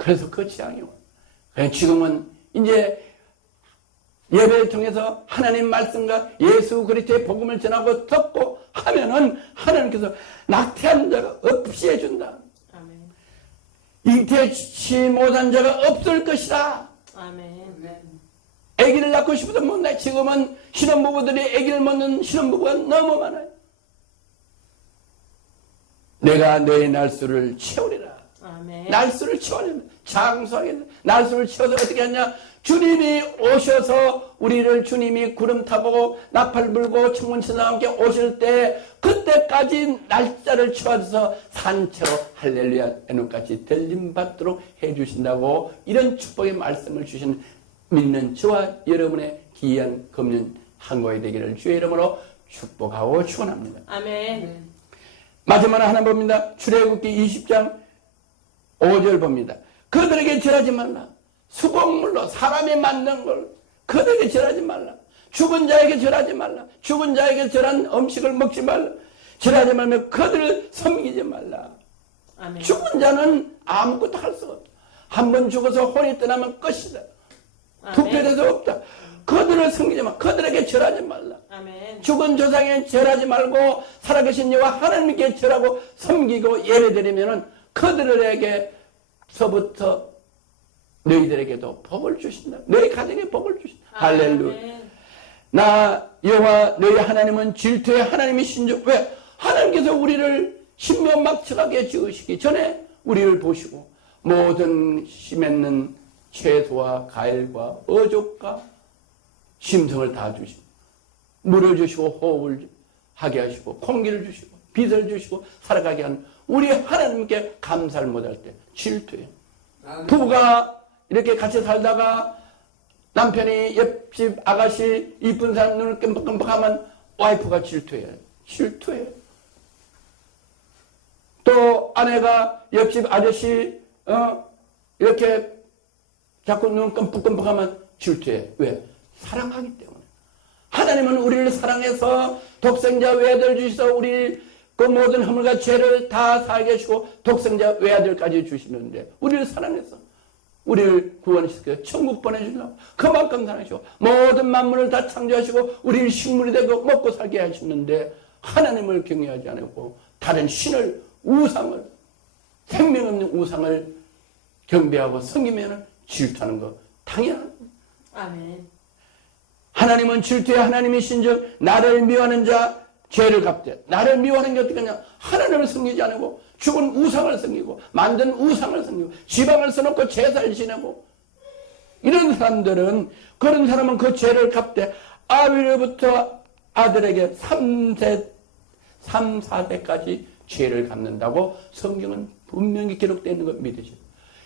그래서 그 지향이요. 지금은 이제 예배를 통해서 하나님 말씀과 예수 그리스도의 복음을 전하고 듣고 하면은 하나님께서 낙태한 자가 없이 해준다. 아멘. 잉태치 못한 자가 없을 것이다. 아멘. 아기를 낳고 싶어도 못 낳아. 지금은 신혼부부들이 아기를 못 낳는 신혼부부가 너무 많아요. 내가 너의 날수를 채우리라. 아멘. 날수를 채우리라. 장수하겠다. 날수를 채워서 어떻게 하냐? 주님이 오셔서 우리를 주님이 구름 타고 나팔 불고 청문천사와 함께 오실 때 그때까지 날짜를 채워서 산채로 할렐루야 에녹같이 들림받도록 해주신다고 이런 축복의 말씀을 주신 믿는 저와 여러분의 귀한 금년 한국이 되기를 주의 이름으로 축복하고 축원합니다. 아멘. 마지막으로 하나 봅니다. 출애굽기 20장 5절 봅니다. 그들에게 절하지 말라. 수곡물로 사람이 만든 걸 그들에게 절하지 말라. 죽은 자에게 절하지 말라. 죽은 자에게 절한 음식을 먹지 말라. 절하지 말며 그들을 섬기지 말라. 아멘. 죽은 자는 아무것도 할 수가 없다. 한 번 죽어서 혼이 떠나면 끝이다. 투표돼서 없다. 그들을 섬기지 말라. 그들에게 절하지 말라. 아멘. 죽은 조상에 절하지 말고 살아계신 여호와 하나님께 절하고 섬기고 예배드리면은 그들에게서부터 너희들에게도 복을 주신다. 너희 가정에 복을 주신다. 할렐루야. 나 여호와 너희 하나님은 질투의 하나님이신 줄. 왜? 하나님께서 우리를 신명막측하게 지으시기 전에 우리를 보시고 모든 씨 맺는 채소와 과일과 어족과 심성을 다 주시고 물을 주시고 호흡을 하게 하시고 공기를 주시고 빛을 주시고 살아가게 하는 우리 하나님께 감사를 못할 때 질투해요. 부부가 이렇게 같이 살다가 남편이 옆집 아가씨 이쁜 사람 눈을 끔뻑끔뻑하면 와이프가 질투해요. 질투해요. 또 아내가 옆집 아저씨 이렇게 자꾸 눈을 끔뻑끔뻑하면 질투해. 왜? 사랑하기 때문에. 하나님은 우리를 사랑해서 독생자 외아들 주셔서 우리 그 모든 허물과 죄를 다 사하게 하시고 독생자 외아들까지 주시는데 우리를 사랑해서 우리를 구원시켜 천국 보내주려고 그만큼 사랑하시고 모든 만물을 다 창조하시고 우리를 식물이 되고 먹고 살게 하시는데 하나님을 경외하지 않고 다른 신을 우상을 생명 없는 우상을 경배하고 섬기면 질투하는 거 당연한 거예요. 아멘. 하나님은 질투의 하나님이신 즉 나를 미워하는 자 죄를 갚되 나를 미워하는 게 어떻게 하냐 하나님을 섬기지 않고 죽은 우상을 섬기고 만든 우상을 섬기고 지방을 써놓고 제사를 지내고 이런 사람들은 그런 사람은 그 죄를 갚되 아비로부터 아들에게 3, 4세까지 죄를 갚는다고 성경은 분명히 기록되어 있는 걸 믿으시고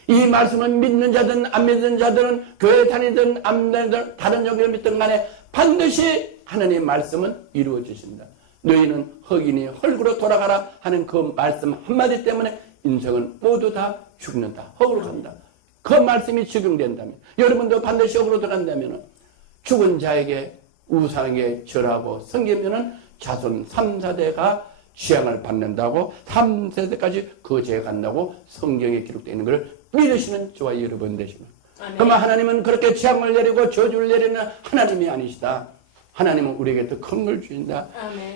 이 말씀은 믿는 자든 안 믿는 자들은 교회 다니든 안 다니든 다른 종교를 믿든 간에 반드시 하나님의 말씀은 이루어지신다. 너희는 흑인이 헐구로 돌아가라 하는 그 말씀 한마디 때문에 인생은 모두 다 죽는다. 흑으로 간다. 그 말씀이 적용된다면 여러분도 반드시 흑으로 들어간다면 죽은 자에게 우상에게 절하고 섬기면 자손 3, 4대가 지향을 받는다고 3세대까지 그 죄에 간다고 성경에 기록되어 있는 것을 믿으시는 저와 여러분 되십니다. 그러면 하나님은 그렇게 재앙을 내리고 저주를 내리는 하나님이 아니시다. 하나님은 우리에게 더 큰 걸 주신다.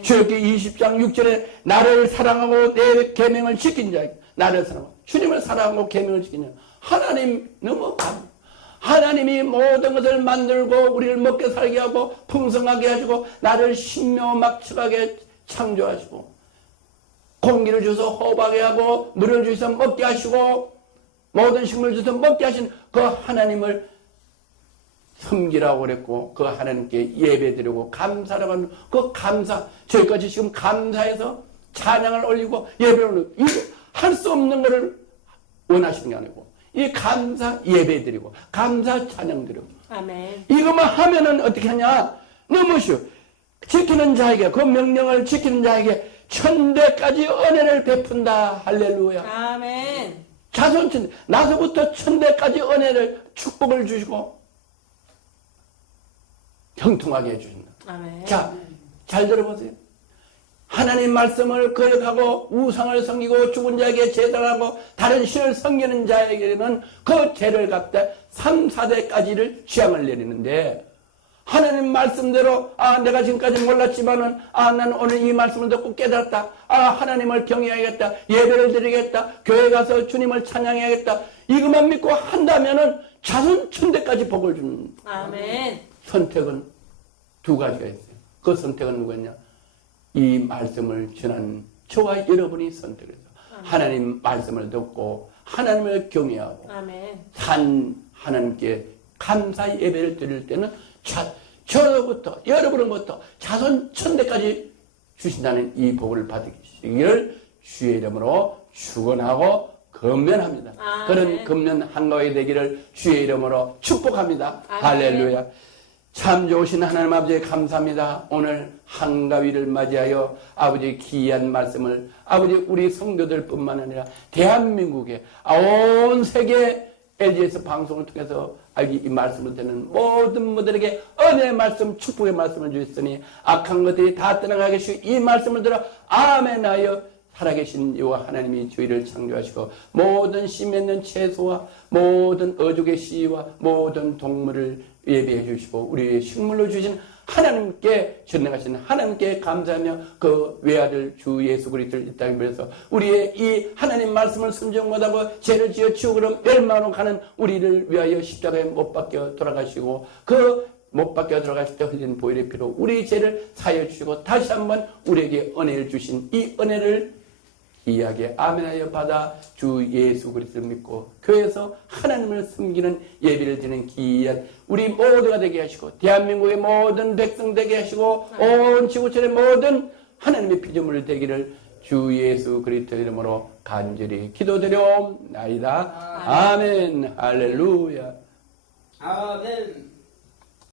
출애굽기 20장 6절에 나를 사랑하고 내 계명을 지킨 자 나를 사랑하고 주님을 사랑하고 계명을 지킨 자 하나님 너무 감 하나님이 모든 것을 만들고 우리를 먹게 살게 하고 풍성하게 해주고 나를 신묘막측하게 창조하시고 공기를 주셔서 호흡하게 하고 물을 주셔서 먹게 하시고 모든 식물을 주셔서 먹게 하신 그 하나님을 섬기라고 그랬고 그 하나님께 예배드리고 감사라고 하는 그 감사 저희까지 지금 감사해서 찬양을 올리고 예배를 올리고 이거 할 수 없는 것을 원하시는 게 아니고 이 감사 예배드리고 감사 찬양 드리고 아멘. 이것만 하면은 어떻게 하냐 너무 쉬워 지키는 자에게 그 명령을 지키는 자에게 천대까지 은혜를 베푼다. 할렐루야. 아멘. 자손 천대 나서부터 천대까지 은혜를 축복을 주시고 형통하게 해주신다. 아멘. 자, 잘 들어보세요. 하나님 말씀을 거역하고 우상을 섬기고 죽은 자에게 제단하고 다른 신을 섬기는 자에게는 그 죄를 갖다 3, 4대까지를 취향을 내리는데 하나님 말씀대로 내가 지금까지 몰랐지만은 나는 오늘 이 말씀을 듣고 깨달았다. 하나님을 경외하겠다. 예배를 드리겠다. 교회 가서 주님을 찬양해야겠다. 이것만 믿고 한다면은 자손 천대까지 복을 주는 아멘. 선택은 두 가지가 있어요. 그 선택은 누구냐? 이 말씀을 전한 저와 여러분이 선택해서 하나님 말씀을 듣고 하나님을 경외하고 아멘. 하나님께 감사 예배를 드릴 때는 저로부터 여러분으로부터 자손 천대까지 주신다는 이 복을 받으시기를 주의 이름으로 축원하고 건면합니다. 아멘. 그런 건면 한가위 되기를 주의 이름으로 축복합니다. 아멘. 할렐루야. 참 좋으신 하나님 아버지 감사합니다. 오늘 한가위를 맞이하여 아버지 귀한 말씀을 아버지 우리 성도들뿐만 아니라 대한민국의 온 세계 LGS 방송을 통해서 이 말씀을 듣는 모든 분들에게 은혜의 말씀, 축복의 말씀을 주셨으니 악한 것들이 다 떠나가게 하시고 이 말씀을 들어 아멘 하여 살아계신 여호와 하나님이 저희를 창조하시고 모든 씨 맺는 채소와 모든 어족의 씨와 모든 동물을 예배해 주시고 우리의 식물로 주신 하나님께 전능하신 하나님께 감사하며 그 외아들 주 예수 그리스도를 이 땅에 보내서 우리의 이 하나님 말씀을 순종 못하고 죄를 지어 지옥으로 멸망으로 가는 우리를 위하여 십자가에 못 박혀 돌아가시고 그 못 박혀 들어가실 때 흘린 보혈의 피로 우리의 죄를 사하여 주시고 다시 한번 우리에게 은혜를 주신 이 은혜를 이야기에 아멘하여 받아 주 예수 그리스도를 믿고 교회에서 하나님을 섬기는 예배를 드리는 귀한 우리 모두가 되게 하시고 대한민국의 모든 백성 되게 하시고 온 지구촌의 모든 하나님의 피조물 되기를 주 예수 그리스도 이름으로 간절히 기도드려옵나이다. 아멘. 할렐루야. 아멘.